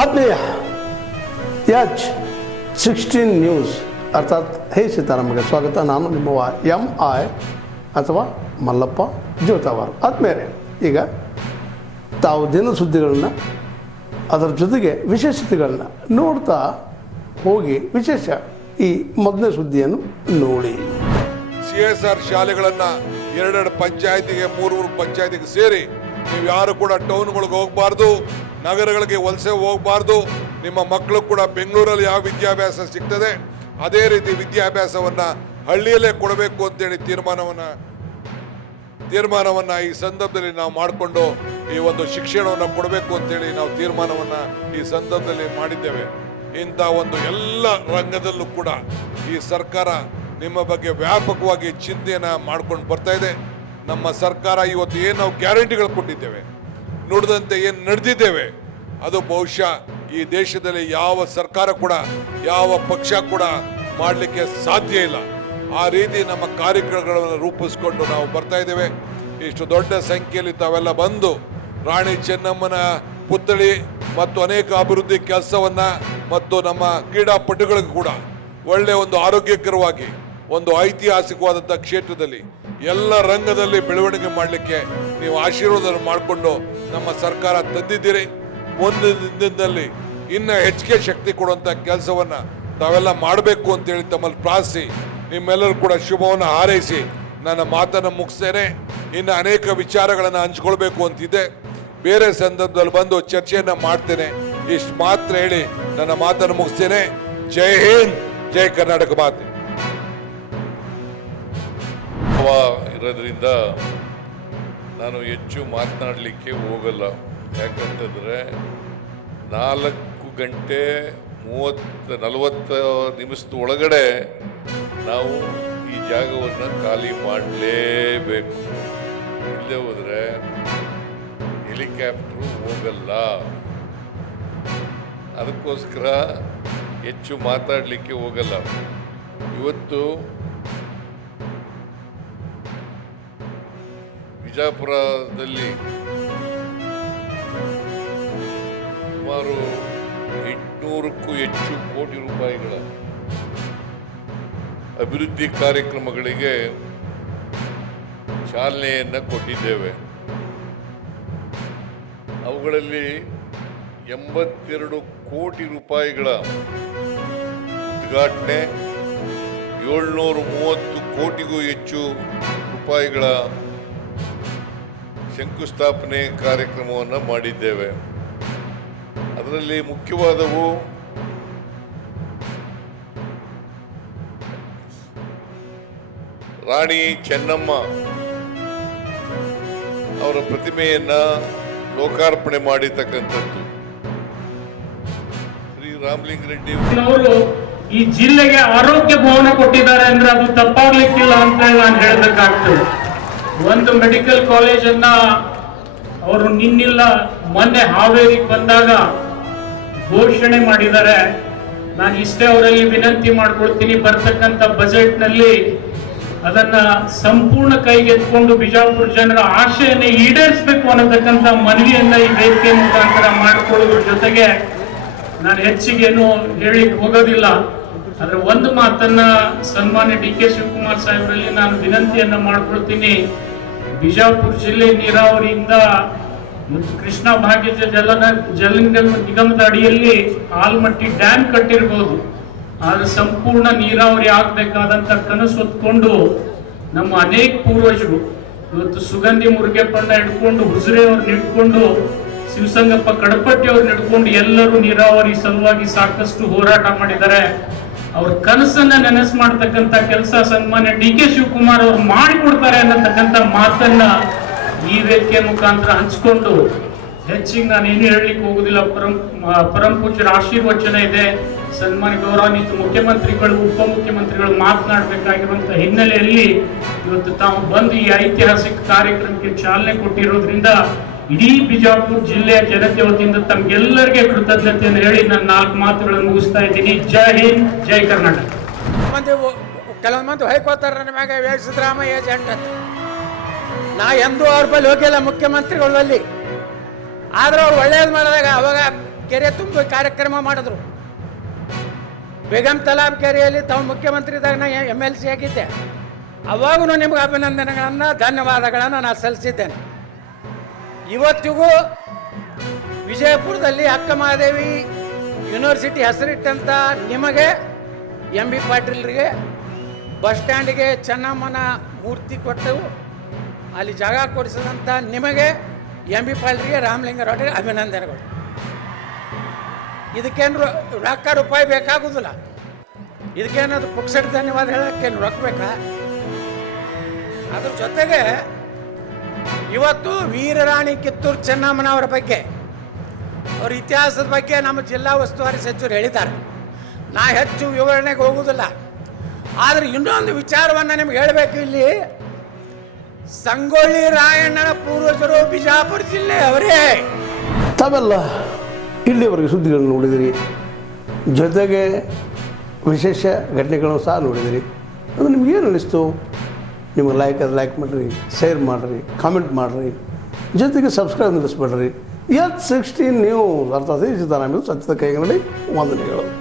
ಆತ್ಮೀಯ H16 news ಅರ್ಥಾತ್ ಹೇ ಸೀತಾರಾಮಗೆ ಸ್ವಾಗತ. ನಾನು ನಿಮ್ಮವ MI ಅಥವಾ ಮಲ್ಲಪ್ಪ ಜೋತಾವಾರ್. ಆದ್ಮೇಲೆ ಈಗ ತಾವು ದಿನ ಸುದ್ದಿಗಳನ್ನ ಅದರ ಜೊತೆಗೆ ವಿಶೇಷತೆಗಳನ್ನ ನೋಡ್ತಾ ಹೋಗಿ ವಿಶೇಷ ಈ ಮೊದಲನೇ ಸುದ್ದಿಯನ್ನು ನೋಡಿ. CSR ಶಾಲೆಗಳನ್ನು ಎರಡೆರಡು ಪಂಚಾಯತಿಗೆ ಮೂರು ಪಂಚಾಯತಿಗೆ ಸೇರಿ ನೀವು ಯಾರು ಕೂಡ ಟೌನ್ಗಳಿಗೆ ಹೋಗಬಾರ್ದು, ನಗರಗಳಿಗೆ ವಲಸೆ ಹೋಗಬಾರ್ದು. ನಿಮ್ಮ ಮಕ್ಕಳು ಕೂಡ ಬೆಂಗಳೂರಲ್ಲಿ ಯಾವ ವಿದ್ಯಾಭ್ಯಾಸ ಸಿಗ್ತದೆ ಅದೇ ರೀತಿ ವಿದ್ಯಾಭ್ಯಾಸವನ್ನು ಹಳ್ಳಿಯಲ್ಲೇ ಕೊಡಬೇಕು ಅಂತೇಳಿ ತೀರ್ಮಾನವನ್ನು ಈ ಸಂದರ್ಭದಲ್ಲಿ ನಾವು ಮಾಡಿಕೊಂಡು ಈ ಒಂದು ಶಿಕ್ಷಣವನ್ನು ಕೊಡಬೇಕು ಅಂತೇಳಿ ನಾವು ತೀರ್ಮಾನವನ್ನು ಈ ಸಂದರ್ಭದಲ್ಲಿ ಮಾಡಿದ್ದೇವೆ. ಇಂಥ ಒಂದು ಎಲ್ಲ ರಂಗದಲ್ಲೂ ಕೂಡ ಈ ಸರ್ಕಾರ ನಿಮ್ಮ ಬಗ್ಗೆ ವ್ಯಾಪಕವಾಗಿ ಚಿಂತೆಯನ್ನು ಮಾಡ್ಕೊಂಡು ಬರ್ತಾ ಇದೆ. ನಮ್ಮ ಸರ್ಕಾರ ಇವತ್ತು ಏನು ನಾವು ಗ್ಯಾರಂಟಿಗಳು ಕೊಟ್ಟಿದ್ದೇವೆ, ನುಡಿದಂತೆ ಏನು ನಡೆದಿದ್ದೇವೆ, ಅದು ಬಹುಶಃ ಈ ದೇಶದಲ್ಲಿ ಯಾವ ಸರ್ಕಾರ ಕೂಡ ಯಾವ ಪಕ್ಷ ಕೂಡ ಮಾಡಲಿಕ್ಕೆ ಸಾಧ್ಯ ಇಲ್ಲ. ಆ ರೀತಿ ನಮ್ಮ ಕಾರ್ಯಕ್ರಮಗಳನ್ನು ರೂಪಿಸ್ಕೊಂಡು ನಾವು ಬರ್ತಾ ಇದ್ದೇವೆ. ಇಷ್ಟು ದೊಡ್ಡ ಸಂಖ್ಯೆಯಲ್ಲಿ ತಾವೆಲ್ಲ ಬಂದು ರಾಣಿ ಚೆನ್ನಮ್ಮನ ಪುತ್ಥಳಿ ಮತ್ತು ಅನೇಕ ಅಭಿವೃದ್ಧಿ ಕೆಲಸವನ್ನು ಮತ್ತು ನಮ್ಮ ಕ್ರೀಡಾಪಟುಗಳಿಗೂ ಕೂಡ ಒಳ್ಳೆಯ ಒಂದು ಆರೋಗ್ಯಕರವಾಗಿ ಒಂದು ಐತಿಹಾಸಿಕವಾದಂಥ ಕ್ಷೇತ್ರದಲ್ಲಿ ಎಲ್ಲ ರಂಗದಲ್ಲಿ ಬೆಳವಣಿಗೆ ಮಾಡಲಿಕ್ಕೆ ನೀವು ಆಶೀರ್ವಾದ ಮಾಡಿಕೊಂಡು ನಮ್ಮ ಸರ್ಕಾರ ತಂದಿದ್ದೀರಿ. ಒಂದು ದಿನದಲ್ಲಿ ಇನ್ನು ಹೆಚ್ಚಿಗೆ ಶಕ್ತಿ ಕೊಡುವಂಥ ಕೆಲಸವನ್ನು ತಾವೆಲ್ಲ ಮಾಡಬೇಕು ಅಂತೇಳಿ ತಮ್ಮಲ್ಲಿ ಪ್ರಾರ್ಥಿಸಿ ನಿಮ್ಮೆಲ್ಲರೂ ಕೂಡ ಶುಭವನ್ನು ಹಾರೈಸಿ ನನ್ನ ಮಾತನ್ನು ಮುಗಿಸ್ತೇನೆ. ಇನ್ನು ಅನೇಕ ವಿಚಾರಗಳನ್ನು ಹಂಚ್ಕೊಳ್ಬೇಕು ಅಂತಿದೆ, ಬೇರೆ ಸಂದರ್ಭದಲ್ಲಿ ಬಂದು ಚರ್ಚೆಯನ್ನು ಮಾಡ್ತೇನೆ. ಇಷ್ಟು ಮಾತ್ರ ಹೇಳಿ ನನ್ನ ಮಾತನ್ನು ಮುಗಿಸ್ತೇನೆ. ಜೈ ಹಿಂದ್, ಜೈ ಕರ್ನಾಟಕ ಮಾತೆ. ಇರೋದ್ರಿಂದ ನಾನು ಹೆಚ್ಚು ಮಾತನಾಡಲಿಕ್ಕೆ ಹೋಗಲ್ಲ. ಯಾಕಂತಂದರೆ 4:40 ನಿಮಿಷದ ಒಳಗಡೆ ನಾವು ಈ ಜಾಗವನ್ನು ಖಾಲಿ ಮಾಡಲೇಬೇಕು. ಇಲ್ಲದೆ ಹೋದರೆ ಹೆಲಿಕಾಪ್ಟ್ರು ಹೋಗಲ್ಲ. ಅದಕ್ಕೋಸ್ಕರ ಹೆಚ್ಚು ಮಾತಾಡಲಿಕ್ಕೆ ಹೋಗಲ್ಲ. ಇವತ್ತು ಬಿಜಾಪುರದಲ್ಲಿ ಸುಮಾರು 800ಕ್ಕೂ ಹೆಚ್ಚು ಕೋಟಿ ರೂಪಾಯಿಗಳ ಅಭಿವೃದ್ಧಿ ಕಾರ್ಯಕ್ರಮಗಳಿಗೆ ಚಾಲನೆಯನ್ನು ಕೊಟ್ಟಿದ್ದೇವೆ. ಅವುಗಳಲ್ಲಿ 82 ಕೋಟಿ ರೂಪಾಯಿಗಳ ಉದ್ಘಾಟನೆ, 730 ಕೋಟಿಗೂ ಹೆಚ್ಚು ರೂಪಾಯಿಗಳ ಶಂಕುಸ್ಥಾಪನೆ ಕಾರ್ಯಕ್ರಮವನ್ನು ಮಾಡಿದ್ದೇವೆ. ಅದರಲ್ಲಿ ಮುಖ್ಯವಾದವು ರಾಣಿ ಚೆನ್ನಮ್ಮ ಅವರ ಪ್ರತಿಮೆಯನ್ನು ಲೋಕಾರ್ಪಣೆ ಮಾಡಿರ್ತಕ್ಕಂಥದ್ದು. ಶ್ರೀ ರಾಮಲಿಂಗರೆಡ್ಡಿ ಅವರು ಈ ಜಿಲ್ಲೆಗೆ ಆರೋಗ್ಯ ಭವನ ಕೊಟ್ಟಿದ್ದಾರೆ ಅಂದ್ರೆ ಅದು ತಪ್ಪಾಗ್ಲಿಕ್ಕಿಲ್ಲ ಅಂತ ನಾನು ಹೇಳಬೇಕಾಗ್ತದೆ. ಒಂದು ಮೆಡಿಕಲ್ ಕಾಲೇಜನ್ನ ಅವರು ನಿನ್ನಿಲ್ಲ ಮೊನ್ನೆ ಹಾವೇರಿಗೆ ಬಂದಾಗ ಘೋಷಣೆ ಮಾಡಿದ್ದಾರೆ. ನಾನು ಇಷ್ಟೇ ಅವರಲ್ಲಿ ವಿನಂತಿ ಮಾಡ್ಕೊಳ್ತೀನಿ, ಬರ್ತಕ್ಕಂಥ ಬಜೆಟ್ನಲ್ಲಿ ಅದನ್ನ ಸಂಪೂರ್ಣ ಕೈಗೆತ್ಕೊಂಡು ಬಿಜಾಪುರ ಜನರ ಆಶೆಯನ್ನು ಈಡೇರಿಸಬೇಕು ಅನ್ನತಕ್ಕಂಥ ಮನವಿಯನ್ನ ಈ ವೇದಿಕೆ ಮುಖಾಂತರ ಮಾಡಿಕೊಳ್ಳೋದ್ರ ಜೊತೆಗೆ ನಾನು ಹೆಚ್ಚಿಗೇನು ಹೇಳಿಕ್ ಹೋಗೋದಿಲ್ಲ. ಆದ್ರೆ ಒಂದು ಮಾತನ್ನ ಸನ್ಮಾನ್ಯ DK ಶಿವಕುಮಾರ್ ಸಾಹೇಬರಲ್ಲಿ ನಾನು ವಿನಂತಿಯನ್ನ ಮಾಡ್ಕೊಳ್ತೀನಿ. ಬಿಜಾಪುರ ಜಿಲ್ಲೆ ನೀರಾವರಿಯಿಂದ ಕೃಷ್ಣಾ ಭಾಗ್ಯ ಜಲ ನಿಗಮದ ಅಡಿಯಲ್ಲಿ ಆಲ್ಮಟ್ಟಿ ಡ್ಯಾಮ್ ಕಟ್ಟಿರ್ಬೋದು, ಆದ್ರೆ ಸಂಪೂರ್ಣ ನೀರಾವರಿ ಆಗ್ಬೇಕಾದಂತ ಕನಸು ಹೊತ್ಕೊಂಡು ನಮ್ಮ ಅನೇಕ ಪೂರ್ವಜರು ಇವತ್ತು ಸುಗಂಧಿ ಮುರುಗೇಪಣ್ಣ ಹಿಡ್ಕೊಂಡು ಹುಜರೆ ಅವ್ರನ್ನ ಹಿಡ್ಕೊಂಡು ಶಿವಸಂಗಪ್ಪ ಕಡಪಟ್ಟಿ ಅವ್ರನ್ನ ಹಿಡ್ಕೊಂಡು ಎಲ್ಲರೂ ನೀರಾವರಿ ಸಲುವಾಗಿ ಸಾಕಷ್ಟು ಹೋರಾಟ ಮಾಡಿದ್ದಾರೆ. ಅವ್ರ ಕನಸನ್ನ ನೆನಸು ಮಾಡ್ತಕ್ಕಂಥ ಕೆಲಸ ಸನ್ಮಾನ್ಯ DK ಶಿವಕುಮಾರ್ ಅವರು ಮಾಡಿಕೊಡ್ತಾರೆ ಅನ್ನತಕ್ಕಂಥ ಮಾತನ್ನ ಈ ವೇದಿಕೆ ಮುಖಾಂತರ ಹಂಚ್ಕೊಂಡು ಹೆಚ್ಚಿಗೆ ನಾನು ಏನು ಹೇಳಲಿಕ್ಕೆ ಹೋಗುದಿಲ್ಲ. ಪರಂ ಪೂಜ್ಯರ ಆಶೀರ್ವಚನ ಇದೆ. ಸನ್ಮಾನ್ಯ ಗೌರವಾನ್ವಿತ ಮುಖ್ಯಮಂತ್ರಿಗಳು ಉಪಮುಖ್ಯಮಂತ್ರಿಗಳು ಮಾತನಾಡಬೇಕಾಗಿರುವಂತಹ ಹಿನ್ನೆಲೆಯಲ್ಲಿ ಇವತ್ತು ತಾವು ಬಂದು ಈ ಐತಿಹಾಸಿಕ ಕಾರ್ಯಕ್ರಮಕ್ಕೆ ಚಾಲನೆ ಕೊಟ್ಟಿರೋದ್ರಿಂದ ಇಡೀ ಬಿಜಾಪುರ ಜಿಲ್ಲೆಯ ಜನತೆ ವತಿಯಿಂದ ತಮ್ಗೆಲ್ಲರಿಗೆ ಕೃತಜ್ಞತೆಯನ್ನು ಹೇಳಿ ನನ್ನ 4 ಮಾತುಗಳನ್ನು ಮುಗಿಸ್ತಾ ಇದ್ದೀನಿ. ಜೈ ಹಿಂದ್, ಜೈ ಕರ್ನಾಟಕ. ಕೆಲವೊಂದು ಮಂದಿ ಹೊಯ್ಕೋತಾರ ನನ್ನ ಮ್ಯಾಗ ಸಿದ್ದರಾಮಯ್ಯ ಏಜೆಂಟ್ ಅಂತ. ನಾ ಎಂದೂ ಅವ್ರ ಬಳಿ ಹೋಗಿಲ್ಲ ಮುಖ್ಯಮಂತ್ರಿಗಳಲ್ಲಿ. ಆದ್ರೆ ಅವ್ರು ಒಳ್ಳೇದು ಮಾಡಿದಾಗ ಅವಾಗ ಕೆರೆ ತುಂಬ ಕಾರ್ಯಕ್ರಮ ಮಾಡಿದ್ರು. ಬೇಗಂ ತಲಾಬ್ ಕೆರೆಯಲ್ಲಿ ತಾವು ಮುಖ್ಯಮಂತ್ರಿ ಇದ್ದಾಗ ನಾ MLC ಆಗಿದ್ದೆ. ಅವಾಗೂ ನಿಮ್ಗೆ ಅಭಿನಂದನೆಗಳನ್ನು ಧನ್ಯವಾದಗಳನ್ನು ನಾನು ಸಲ್ಲಿಸಿದ್ದೇನೆ. ಇವತ್ತಿಗೂ ವಿಜಯಪುರದಲ್ಲಿ ಅಕ್ಕ ಮಹಾದೇವಿ ಯೂನಿವರ್ಸಿಟಿ ಹೆಸರಿಟ್ಟಂಥ ನಿಮಗೆ MB ಪಾಟೀಲ್ರಿಗೆ ಬಸ್ ಸ್ಟ್ಯಾಂಡಿಗೆ ಚೆನ್ನಮ್ಮನ ಮೂರ್ತಿ ಕೊಟ್ಟು ಅಲ್ಲಿ ಜಾಗ ಕೊಡಿಸಿದಂಥ ನಿಮಗೆ MB ಪಾಟೀಲ್ರಿಗೆ ರಾಮಲಿಂಗಾರೆಡ್ಡಿಗೆ ಅಭಿನಂದನೆಗಳು. ಇದಕ್ಕೇನು ರೊಕ್ಕ ರೂಪಾಯಿ ಬೇಕಾಗೋದಿಲ್ಲ. ಇದಕ್ಕೇನಾದ್ರು ಪುಕ್ಸಟ್ ಧನ್ಯವಾದ ಹೇಳೋಕ್ಕೇನು ರೊಕ್ಕ ಬೇಕಾ? ಅದ್ರ ಜೊತೆಗೆ ಇವತ್ತು ವೀರರಾಣಿ ಕಿತ್ತೂರು ಚೆನ್ನಮ್ಮನವರ ಬಗ್ಗೆ, ಅವ್ರ ಇತಿಹಾಸದ ಬಗ್ಗೆ ನಮ್ಮ ಜಿಲ್ಲಾ ಉಸ್ತುವಾರಿ ಸಚಿವರು ಹೇಳಿದ್ದಾರೆ. ನಾ ಹೆಚ್ಚು ವಿವರಣೆಗೆ ಹೋಗುವುದಿಲ್ಲ. ಆದರೆ ಇನ್ನೊಂದು ವಿಚಾರವನ್ನು ನಿಮ್ಗೆ ಹೇಳಬೇಕು. ಇಲ್ಲಿ ಸಂಗೊಳ್ಳಿ ರಾಯಣ್ಣನ ಪೂರ್ವಜರು ಬಿಜಾಪುರ ಜಿಲ್ಲೆ ಅವರೇ. ತಾವೆಲ್ಲ ಇಲ್ಲಿವರೆಗೆ ಸುದ್ದಿಗಳನ್ನು ನೋಡಿದಿರಿ, ಜೊತೆಗೆ ವಿಶೇಷ ಘಟನೆಗಳನ್ನು ಸಹ ನೋಡಿದಿರಿ. ಅದು ನಿಮ್ಗೇನು ಅನ್ನಿಸ್ತು? ನಿಮಗೆ ಲೈಕ್ ಮಾಡಿರಿ, ಶೇರ್ ಮಾಡಿರಿ, ಕಾಮೆಂಟ್ ಮಾಡಿರಿ, ಜೊತೆಗೆ ಸಬ್ಸ್ಕ್ರೈಬ್ ನಿಲ್ಲಿಸ್ಬೇಡ್ರಿ. H16 ನ್ಯೂಸ್ ಅರ್ಥಾತ್ ಈ ಸಿದ್ದರಾಮಯ್ಯ ಸತ್ಯದ ಕೈಗಳಲ್ಲಿ ವಂದನೆಗಳು.